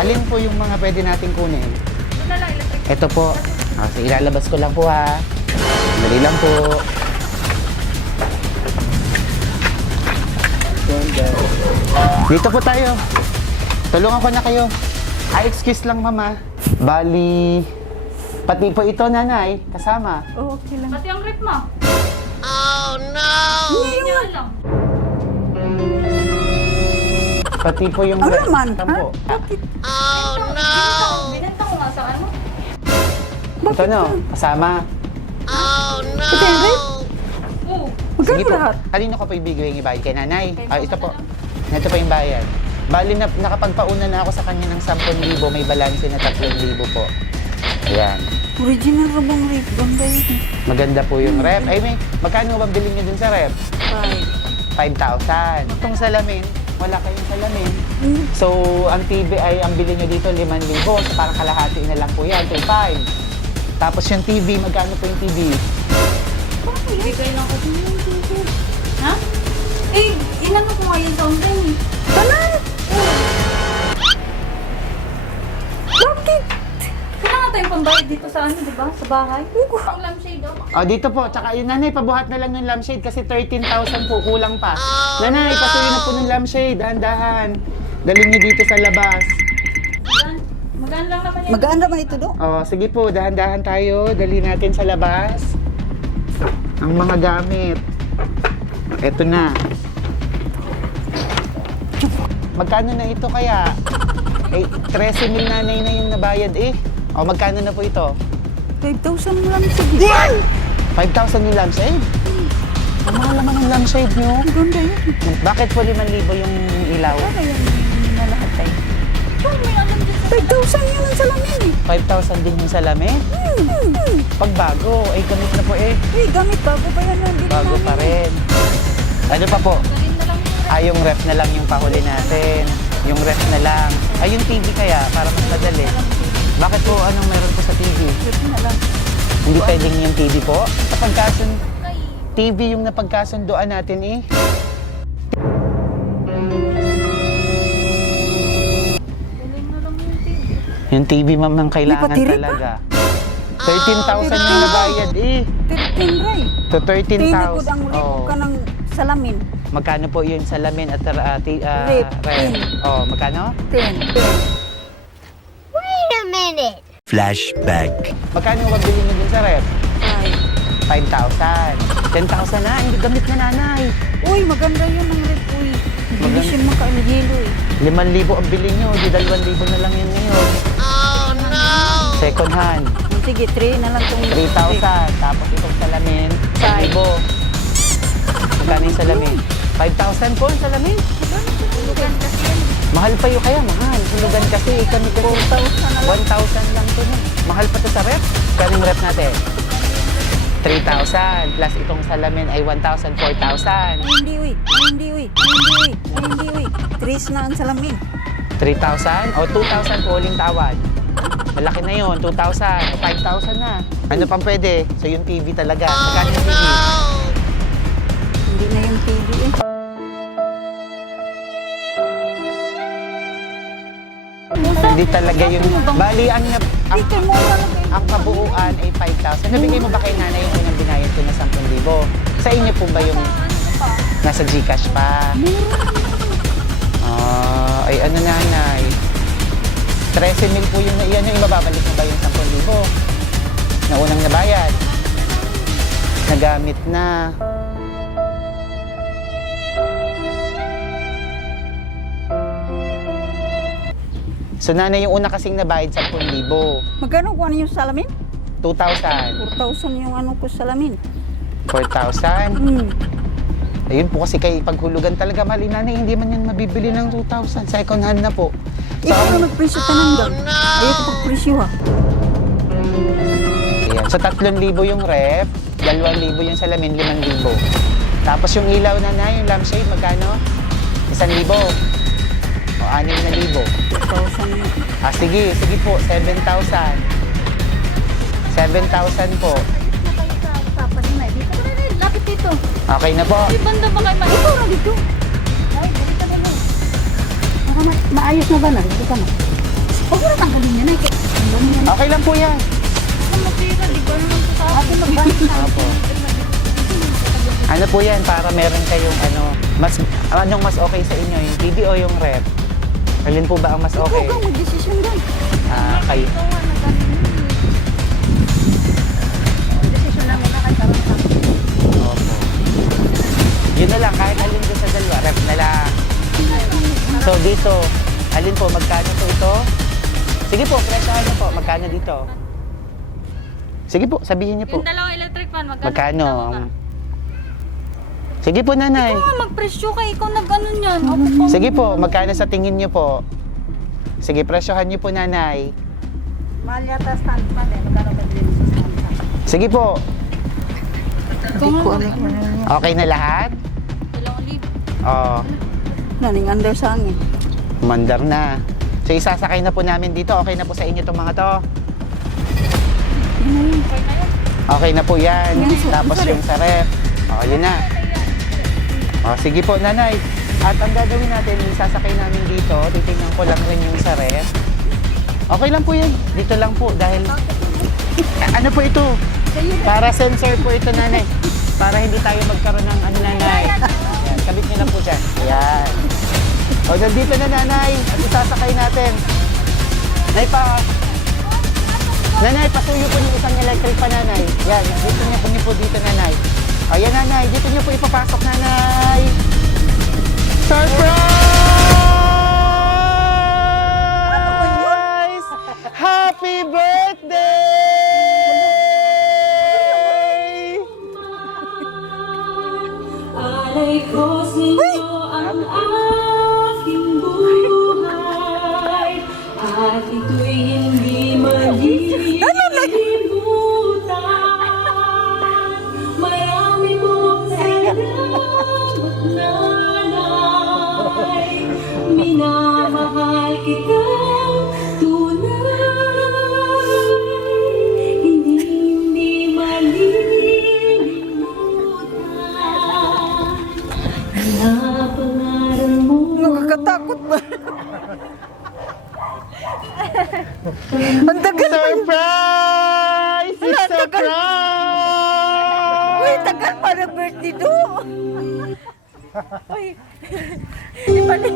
Alin po yung mga pwede nating kunin? Ito na lang, electric. Ito po. So, ilalabas ko lang po ha. Dali lang po. Dito po tayo. Tulungan ko na kayo. Ay, excuse lang mama. Bali, pati po ito nanay, kasama. Oh, okay lang. Pati ang rip mo. Hindi Hindi yun. alam. Pati po yung Ang rep. laman, Saan ha? po? Bakit? Binenta ko nga sa ano. Ito no, kasama. Ito yung rep? Oo. Sige Magkano po. lahat? Kanino ko po ibigay yung ibayad? Kay nanay? Kay Ah, mama ito po. na Ito po yung bayad. Bali, nakapagpauna na ako sa kanya ng 10,000. May balanse na 3,000 po. Ayan. Original rabong rep. Ganda yun. Maganda po yung rep. Ay, magkano ba bilhin nyo dun sa rep? 5,000. Itong salamin, wala kayong salamin. So, ang TV ay, ang bilhin nyo dito, 5,000. So, parang kalahati na lang po yan, 2,500. Tapos yung TV, magkano po yung TV? Bigay lang ko din yung TV. Ha? Eh, inano ko nga yun sa online eh. Tanan! Bakit? Kailangan tayong pambayad dito sa ano, di ba? Sa bahay. Ang lampshade oh. O, dito po. Tsaka yun, nanay, pabuhat na lang ng lampshade kasi 13,000 po, kulang pa. Nanay, pasuyo na po ng lampshade, dahan-dahan. Dalhin nyo dito sa labas. Magaan lang naman yan. Magaan naman ito do? O, sige po, dahan-dahan tayo. Dali natin sa labas. Ang mga gamit. Eto na. Magkano na ito kaya? Eh, 13,000 nanay na yung nabayad eh. O, magkano na po ito? 5,000 lang sige. 5,000 yung lampshade? Ang mahal naman ng lampshade nyo. Ang ganda yun. Bakit po 5,000 yung ilaw? Ano yan na lahat tayo? Oh, may alam dyan sa 5,000 yun ang salamin eh. 5,000 din yung salamin? Pag bago, ay gamit na po eh. Eh, gamit bago pa yan nandito Bago pa rin. Ano pa po? galing na lang yung Ay, yung ref na lang yung pahuli natin. Yung ref na lang. Ay, yung TV kaya, para mas madali. Bakit po, anong meron po sa TV? na lang. Hindi pwedeng yung TV po? Napagkasun, kay. TV yung napagkasunduan natin eh. Galing na lang yung TV. Yung TV, ma'am, ang kailangan May patiri pa? talaga. 13,000 yung nabayad eh. 13 ray. To 13,000. Tinigod ang rep Oh. ka ng salamin. Magkano po yung salamin at Rep. ref? Oh, magkano? 10. Flashback. Magkano ang bilhin nyo dun sa ref? 5,000. 10,000 na, hindi gamit na nanay. Uy, maganda yun ang rep. Uy, hindi Maganda. siya makaanigilo eh. 5,000 ang bilhin nyo, di 2,000 na lang yan ngayon. Second hand, Sige, 3 na lang itong 3,000. Tapos itong salamin, 1,000. Magkano yung salamin? 5,000 po ang salamin. Lugan kasi yan. Mahal pa yun kaya, mahal. Hulugan kasi, kami kasi 1,000 lang to na. Mahal pa to sa rep. Kano yung rep natin? 3,000 plus itong salamin ay 1,000, 4,000. Hindi, uy. Hindi, uy. Hindi, uy. Hindi, uy. 3 na ang salamin. 3,000 o 2,000 po uling tawad. Malaki na yun, 2,000 o 5,000 na. Ano pang pwede? So yung TV talaga. Magkano yung TV? Hindi na yung TV eh. Hindi talaga yun. Bali, ang Dito mo lang kayo. ang kabuuan ay 5,000. Nabigay mo ba kay nanay yung unang binayad ko na 10,000? Sa inyo po ba yung nasa Gcash pa? Ay ano nanay? 13,000 po yung iyan yung ibabalik mo ba yung 10,000? Na unang nabayad? Nagamit na. So nanay, yung una kasing nabayad 10,000. Magkano kung ano yung salamin? 2,000. 4,000 yung ano ko salamin. 4,000. Ayun po kasi kay paghulugan talaga mali nanay, hindi man yan mabibili ng 2,000. Second hand na po. So, Ikaw na magpresyo tanan doon. Ayaw ko pagpresyo ha. ayan. So 3,000 yung rep, 2,000 yung salamin, 5,000. Tapos yung ilaw nanay, yung lampshade, magkano? 1,000. O 6,000. 4,000 yun. Sige, sige po, 7,000. 7,000 po. Na kayo sa usapan nila. Dito ka na rin. Lapit dito. Okay na po. May banda ba kayo mali? Ikaw na dito. Ay, dito na lang. Maayos na ba na? Dito ka na. nanay. Okay lang po yan. Ano matira? Di ba naman ito sa akin? Apo. Ano po yan, para meron kayong anong mas okay sa inyo, yung TV o yung rep? Alin po ba ang mas okay? Ikaw mag-desisyon doon. Kayo. Ito nga, nagkakaroon. Desisyon namin na kahit parang sa Opo. Yun na lang, kahit alin ko sa dalawa, rep na lang. So dito, alin po, magkano po ito? Sige po, presyahan niyo po, magkano dito? Sige po, sabihin niyo po. Yung dalawang electric fan, Magkano? Sige po, nanay. Ikaw nga magpresyo ka, ikaw nag-ano niyan. Opo po. Sige po, magkano sa tingin niyo po? Sige, presyohan niyo po, nanay. mahal yata stand fan eh. Magkano ba din sa stand fan? Sige po, Ikaw nga. okay na lahat? 2,000. Oo, Naning under sang eh. mandar na. So, isasakay na po namin dito. Okay na po sa inyo itong mga to. Okay na po yan. Tapos yung sa ref. O, yun na. O, sige po, nanay. At ang gagawin natin, isasakay namin dito. Titingnan ko lang rin yung sa ref. Okay lang po yan. Dito lang po dahil... ano po ito? Para sensor po ito, nanay. Para hindi tayo magkaroon ng nanay. Yan, kabit niyo lang po dyan. Yan. O, nandito na, nanay. At isasakay natin. Nanay, pasuyo po yung isang electric pa, nanay. Yan, dito niyo po dito, nanay. Ayan, nanay. Dito niyo po ipapasok, nanay. Surprise! Happy birthday! Alay ko sa inyo ang aking buhay at ito'y hindi malilimutan. Marami pong salamat, nanay. Minamahal kitang tunay. Hindi malilimutan. Napangaral mo. Nakakatakot ba? Ang tagal pa yun. Surprise! It's surprise! Uy, tagal pa na birthday do. Uy. Ibalik.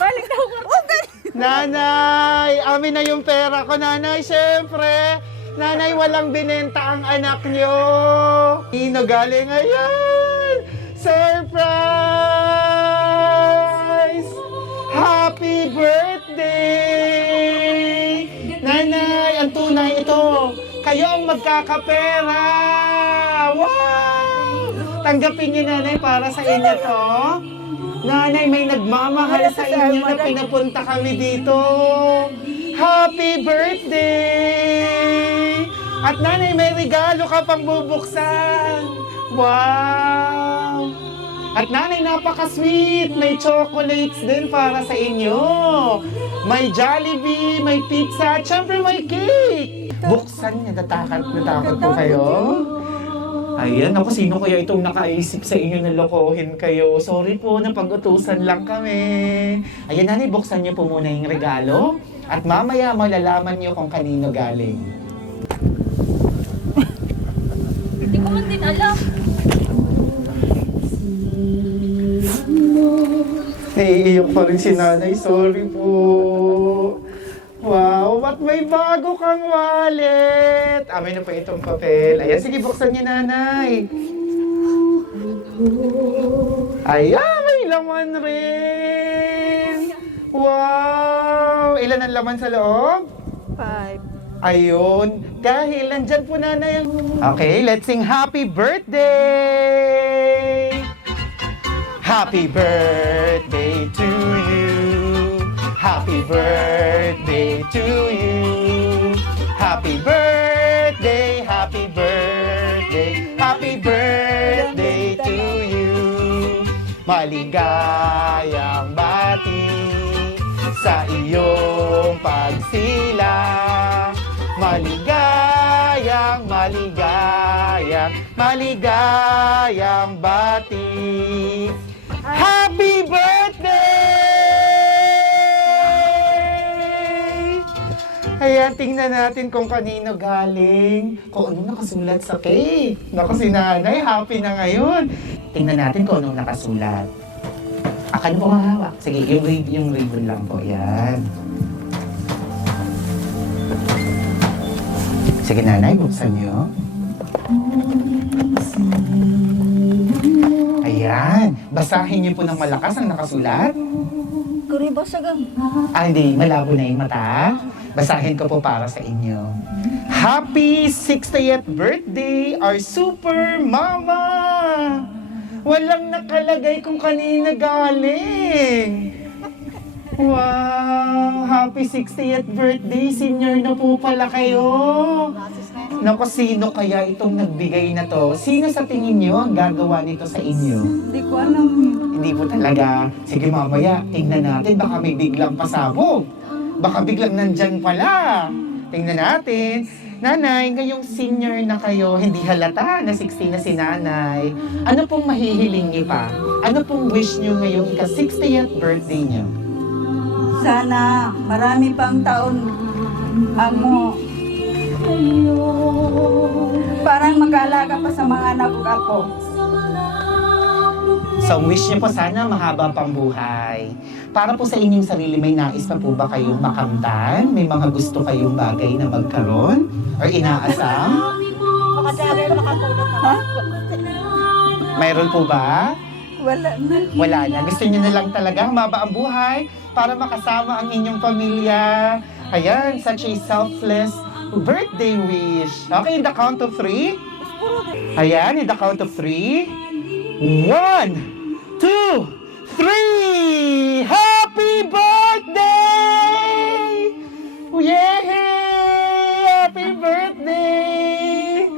Balik na ako. Okay. Nanay! Amin na yung pera ko, nanay. Siyempre, nanay, walang binenta ang anak nyo. Ino galing ayan. Surprise! Happy birthday! Nanay, ang tunay ito. Kayo ang magkakapera. Wow! Tanggapin niyo, nanay, para sa inyo to. Nanay, may nagmamahal sa inyo na pinapunta kami dito. Happy birthday! At nanay, may regalo ka pang bubuksan. Wow! At nanay, napaka-sweet. May chocolates din para sa inyo. May Jollibee, may pizza, at syempre may cake. Buksan niya, natakot po kayo. Ayan, ako, sino kaya itong nakaisip sa inyo na lokohin kayo? Sorry po, napag-utusan lang kami. Ayan, nanay, buksan niyo po muna yung regalo. At mamaya, malalaman niyo kung kanino galing. Hindi ko man din alam. Naiiyok pa rin si nanay. Sorry po. Wow, ba't may bago kang wallet? Amin na po itong papel. Ayan, sige, buksan niyo, nanay. Ayan, may laman rin. Wow! Ilan ang laman sa loob? 5. Ayun. Dahil nandyan po, nanay. Okay, let's sing happy birthday! Happy birthday to you. Happy birthday to you. Happy birthday, happy birthday, happy birthday to you. Maligayang bati sa iyong pagsilang. Maligayang, maligayang, maligayang bati. Happy birthday! Ayan, tingnan natin kung kanino galing. Kung ano nakasulat sa cake. Naku, si nanay, happy na ngayon. Tingnan natin kung anong nakasulat. Akan po mahawak. Sige, yung ribbon lang po. Yan. Sige, nanay, buksan nyo. Ayan. Basahin niyo po ng malakas ang nakasulat. Kuriba sagang. Hindi. Malabo na yung mata. Basahin ko po para sa inyo. Happy 60th birthday, our super mama! Walang nakalagay kung kanina galing. Wow! Happy 60th birthday! Senior na po pala kayo! Naku, sino kaya itong nagbigay na to? Sino sa tingin nyo ang gagawa nito sa inyo? Hindi ko alam. Hindi po talaga. Sige mamaya, tingnan natin. Baka may biglang pasabog. Baka biglang nandyan pala. Tingnan natin. Nanay, ngayong senior na kayo, hindi halata na 60 na si nanay. Ano pong mahihiling niyo pa? Ano pong wish niyo ngayong ika-60th birthday niyo? Sana marami pang taon ang parang mag-aalaga pa sa mga anak ko. So, wish niyo po sana mahaba pang buhay. Para po sa inyong sarili, may nais pa po ba kayong makamtan? May mga gusto kayong bagay na magkaroon? Or inaasam? Ha? Mayroon po ba? Wala na. Wala na. Gusto niyo na lang talaga humaba ang buhay para makasama ang inyong pamilya. Ayan, such a selfless birthday wish. Okay, in the count of 3. Ayan, in the count of 3. 1, 2, 3! Happy birthday! Yay! Happy birthday!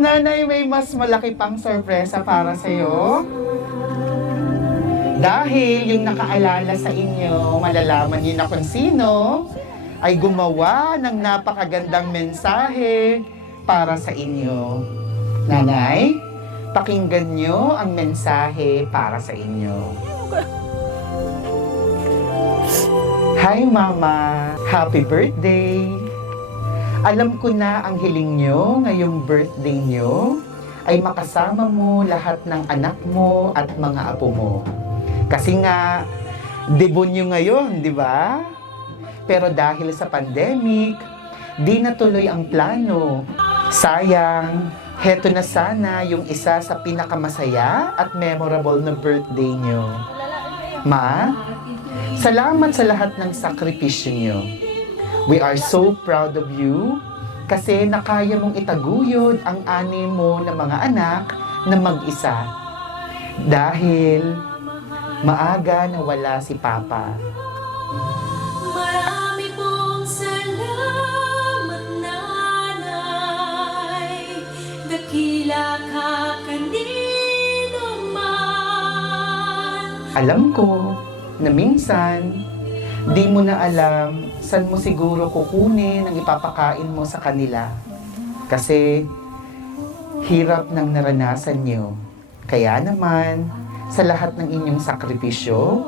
Nanay, may mas malaki pang sorpresa para sa'yo. Dahil yung nakaalala sa inyo, malalaman niyo na kung sino, ay gumawa ng napakagandang mensahe para sa inyo. Nanay, pakinggan niyo ang mensahe para sa inyo. Hi Mama! Happy birthday! Alam ko na ang hiling niyo ngayong birthday niyo ay makasama mo lahat ng anak mo at mga apo mo. Kasi nga, debut niyo ngayon, di ba? Pero dahil sa pandemic, di natuloy ang plano. Sayang, heto na sana yung isa sa pinakamasaya at memorable na birthday niyo. Ma, salamat sa lahat ng sakripisyo niyo. We are so proud of you kasi nakaya mong itaguyod ang 6 mo na mga anak na mag-isa. Dahil maaga nawala si Papa. Marami pong salamat, nanay. Dakila ka kanino man. Alam ko na minsan, di mo na alam saan mo siguro kukunin ang ipapakain mo sa kanila. Kasi hirap ng naranasan niyo. Kaya naman, sa lahat ng inyong sakripisyo,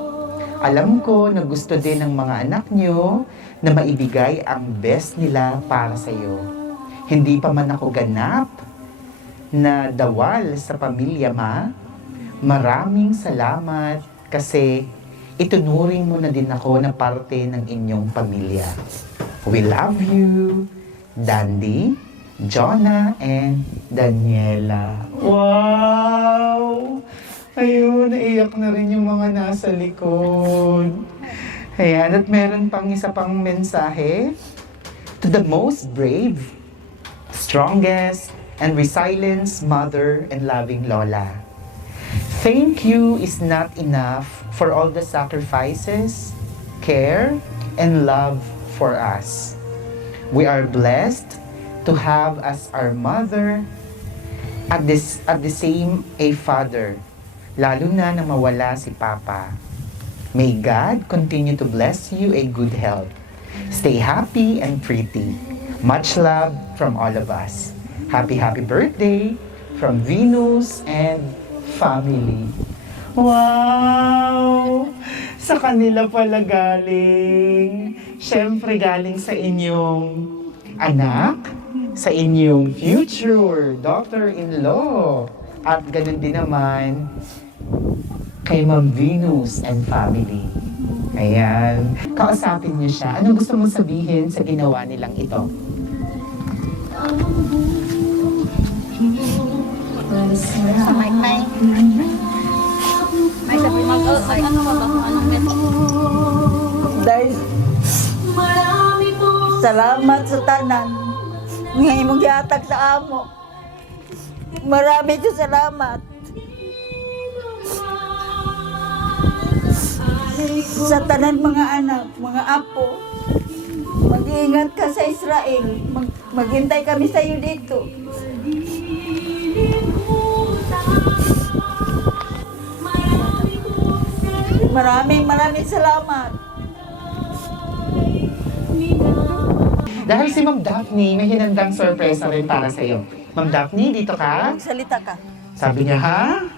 alam ko na gusto din ng mga anak niyo na maibigay ang best nila para sa iyo. Hindi pa man ako ganap na dawal sa pamilya, Ma. Maraming salamat kasi itunuring mo na din ako na parte ng inyong pamilya. We love you, Dandy, Jonah, and Daniela. Wow! Ayun, naiyak na rin yung mga nasa likod. Ayan, at meron pang isa pang mensahe. To the most brave, strongest, and resilient mother and loving Lola. Thank you is not enough for all the sacrifices, care, and love for us. We are blessed to have as our mother at the same a father, lalo na mawala si Papa. May God continue to bless you a good health. Stay happy and pretty. Much love from all of us. Happy birthday from Venus and family. Wow! Sa kanila pala galing. Siyempre galing sa inyong anak, sa inyong future daughter-in-law. At ganun din naman kay Ma'am Venus and family. Ayan. Kausapin niyo siya. Anong gusto mong sabihin sa ginawa nilang ito? Sa may. May sabi mag ano ba anong neto? Dahil Marami po salamat sa tanan. Ngayon mong gihatag sa amo. Marami ko salamat. Sa tanan mga anak, mga apo. Mag-iingat ka sa Israel. Maghintay kami sa iyo dito. Maraming salamat. Dahil si Ma'am Daphne, may hinandang sorpresa rin para sa'yo. Ma'am Daphne, dito ka? Magsalita ka. Sabi niya, ha?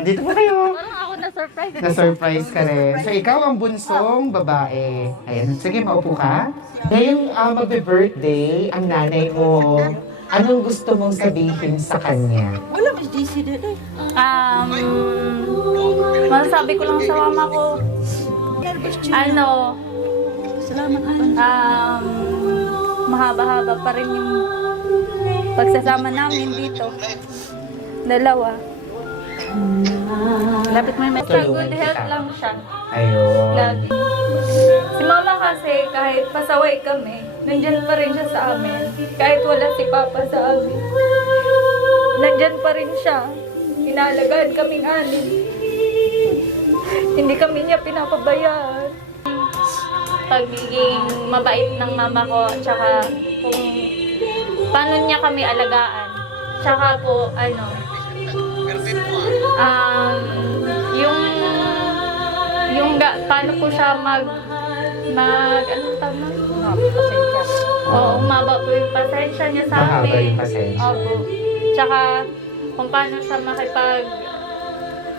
Dito ba kayo? Parang ako na-surprise. Na-surprise ka rin. So, ikaw ang bunsong babae. Ayan, sige, maupo ka. Ngayong magbe-birthday, ang nanay mo, anong gusto mong sabihin sa kanya? Wala mas DC dito. Masasabi ko lang sa mama ko, Salamat ka. mahaba-haba pa rin yung pagsasama namin dito. Dalawa. Lapit mo yung sa good health lang siya. Ayun. Lagi. Si mama kasi kahit pasaway kami, nandyan pa rin siya sa amin. Kahit wala si papa sa amin. Nandyan pa rin siya. Inaalagaan kaming anin. Hindi kami niya pinapabayaan. Pagiging mabait ng mama ko, tsaka kung paano niya kami alagaan. Tsaka po, paano po siya anong tama? Pasensya. Oo, umaba po yung pasensya niya sa Mahaba amin. yung pasensya. Opo. Tsaka, kung paano siya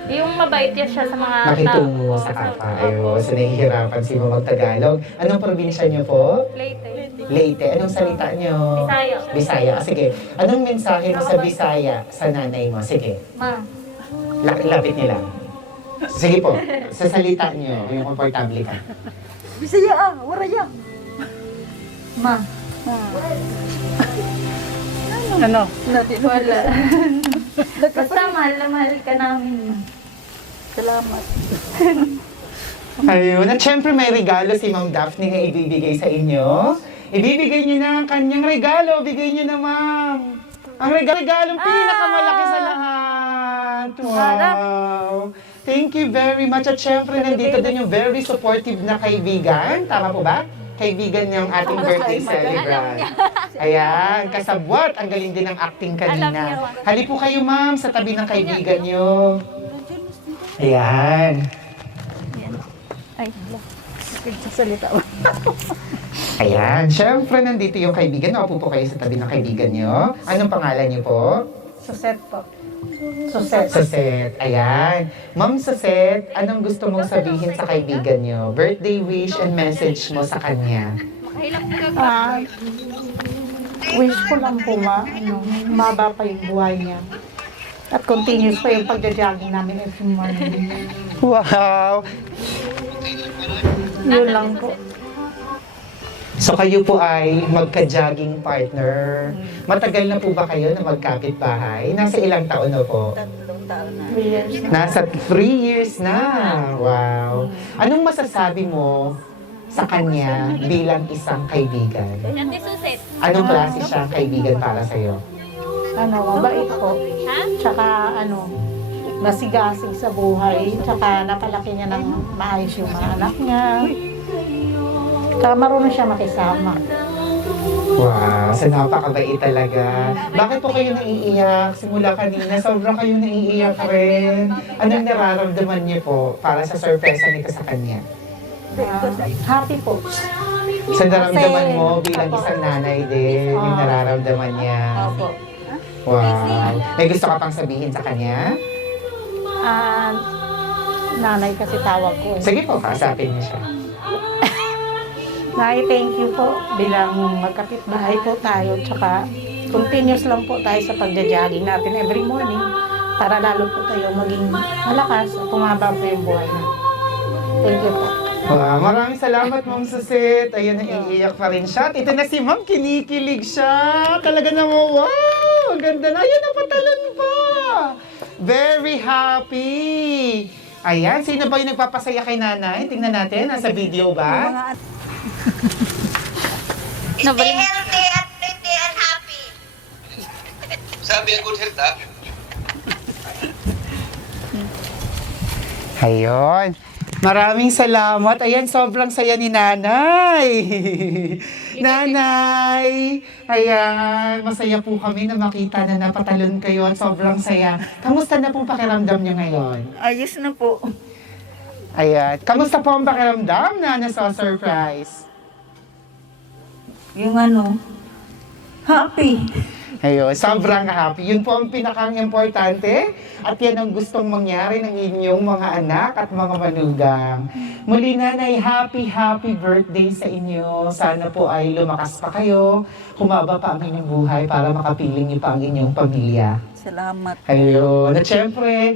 yung mabait niya siya sa mga Makitungo sa kapwa. Ayun, so nahihirapan si Ma'am Tagalog. Anong probinsya niyo po? Leyte. Leyte. Anong salita niyo? Bisaya. Bisaya. Ah, sige. Anong mensahe mo sa Bisaya sa nanay mo? Sige. Ma. Lapit niyo lang. Sige po. Sa salita niyo, yung komportable ka. Bisaya waraya. Ma. Ano? Wala. Basta mahal na mahal ka namin. Salamat. Ayun. At syempre may regalo si Ma'am Daphne na ibibigay sa inyo. Ibibigay niyo na ang kanyang regalo. Bigay niyo na, Ma'am. Ang regalong pinakamalaki sa lahat. Wow. Thank you very much. At syempre nandito din yung very supportive na kaibigan. Tama po ba? Kaibigan niyang ating birthday celebrant. Ayan, kasabwat. Ang galing din ng acting kanina. Hali po kayo, ma'am, sa tabi ng kaibigan niyo. Ayan. Ay, Salita. Ayan. Siyempre, nandito yung kaibigan. Naupo po kayo sa tabi ng kaibigan niyo. Anong pangalan niyo po? Suset po. Suset. Suset. Ayan. Ma'am Suset, anong gusto mong sabihin sa kaibigan niyo? Birthday wish and message mo sa kanya. Wish ko lang po maba pa yung buhay niya. At continuous pa yung pagja-jogging namin every morning. Wow! Yun lang po. So kayo po ay magka-jogging partner. Matagal na po ba kayo na magkapit-bahay? Nasa ilang taon na po? 3 taon na. 3 years na. Nasa 3 years na. Wow. Anong masasabi mo sa kanya bilang isang kaibigan? Anong klase siyang kaibigan para sa'yo? Mabait po. Tsaka nasigasig sa buhay. Tsaka napalaki niya ng maayos yung mga anak niya. Tsaka marunong siya makisama. Wow, so napakabait talaga. Bakit po kayo naiiyak? Simula kanina, sobrang kayo naiiyak rin. Anong nararamdaman niyo po para sa sorpresa nito sa kanya? Happy po. Sa naramdaman mo bilang isang nanay din, yung nararamdaman niya. Opo. Wow. May gusto ka pang sabihin sa kanya? Nanay kasi tawag ko. Sige po, kausapin niyo siya. Nay, thank you po bilang magkapitbahay po tayo. Tsaka continuous lang po tayo sa pagja-jogging natin every morning para lalo po tayo maging malakas at tumaba po yung buhay natin. Thank you po. Wow, maraming salamat, Ma'am Susit. Ayun, naiiyak pa rin siya. At ito na si Ma'am, kinikilig siya. Talaga naman, wow! Ang ganda na. Ayun, napatalon pa. Very happy. Ayan, sino ba yung nagpapasaya kay nanay? Tingnan natin, nasa video ba? Mga Nabalik. Healthy and pretty and happy. Sabi ang good health, ha? Ayun. Maraming salamat. Ayan, sobrang saya ni nanay. Nanay! Ayan, masaya po kami na makita na napatalon kayo at sobrang saya. Kamusta na pong pakiramdam niyo ngayon? ayos na po. Ayan. Kamusta po ang pakiramdam na nasa surprise? Yung ano, happy. Ayun, sobrang happy. Yun po ang pinakang importante at yan ang gustong mangyari ng inyong mga anak at mga manugang. Muli nanay, happy birthday sa inyo. Sana po ay lumakas pa kayo, humaba pa ang inyong buhay para makapiling niyo pa ang inyong pamilya. Salamat. Ayun. At syempre,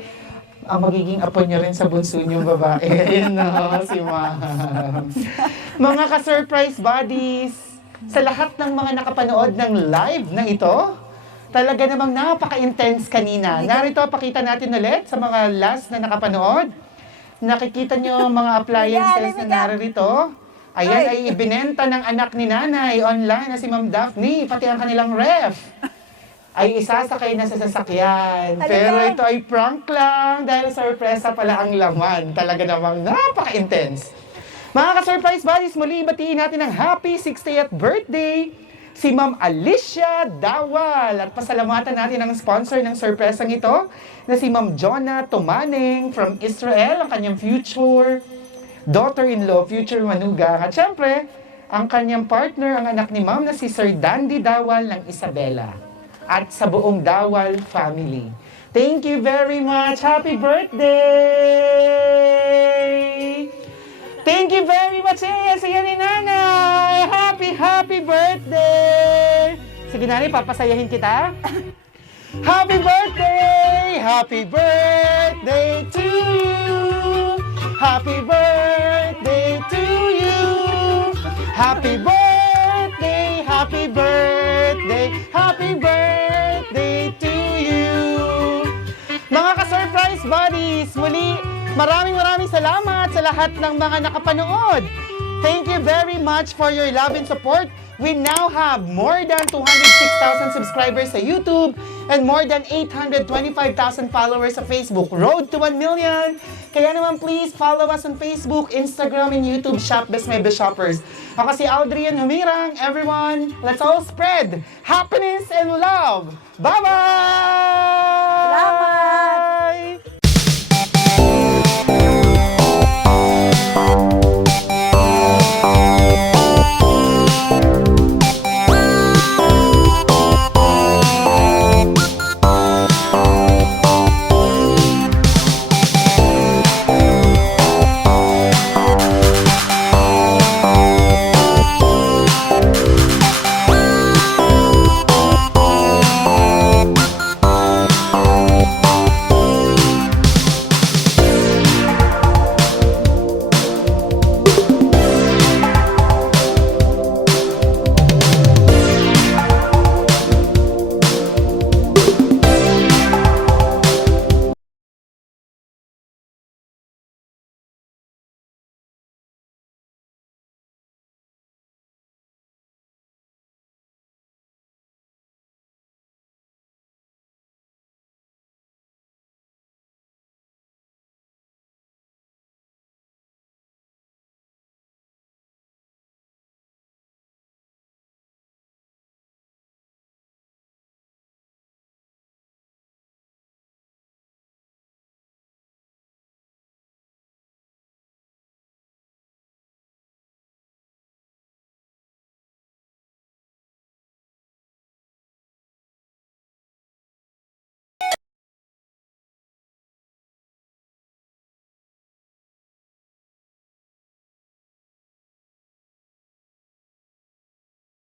ang magiging apo niyo rin sa bunso niyong babae. Ayun na, si Ma'am. Mga ka-surprise buddies, sa lahat ng mga nakapanood ng live na ito, talaga namang napaka-intense kanina. Narito, pakita natin ulit sa mga last na nakapanood. Nakikita niyo ang mga appliances na narito. Ayan ay ibinenta ng anak ni nanay online na si Ma'am Daphne, pati ang kanilang ref ay isasakay na sa sasakyan. Pero ito ay prank lang dahil sorpresa pala ang laman. Talaga namang napaka-intense. Mga ka-surprise buddies, muli batiin natin ang happy 60th birthday si Ma'am Alicia Dawal. At pasalamatan natin ang sponsor ng surpresang ito na si Ma'am Jonah Tumaneng from Israel, ang kanyang future daughter-in-law, future manugang. At syempre, ang kanyang partner, ang anak ni Ma'am na si Sir Dandy Dawal ng Isabela. At sa buong Dawal family. Thank you very much. Happy birthday! Thank you very much. Saya ni nanay. Happy birthday. Sige nanay, papasayahin kita. Happy birthday! Happy birthday to you! Happy birthday to you! Happy birthday! Happy birthday! Happy birthday to you! Mga ka-surprise buddies, muli, maraming salamat sa lahat ng mga nakapanood. Thank you very much for your love and support. We now have more than 206,000 subscribers sa YouTube and more than 825,000 followers sa Facebook. Road to 1 million! Kaya naman please follow us on Facebook, Instagram, and YouTube, Shop Best My Best Shoppers. Ako si Aldrian Humirang. Everyone, let's all spread happiness and love! Bye-bye! Salamat!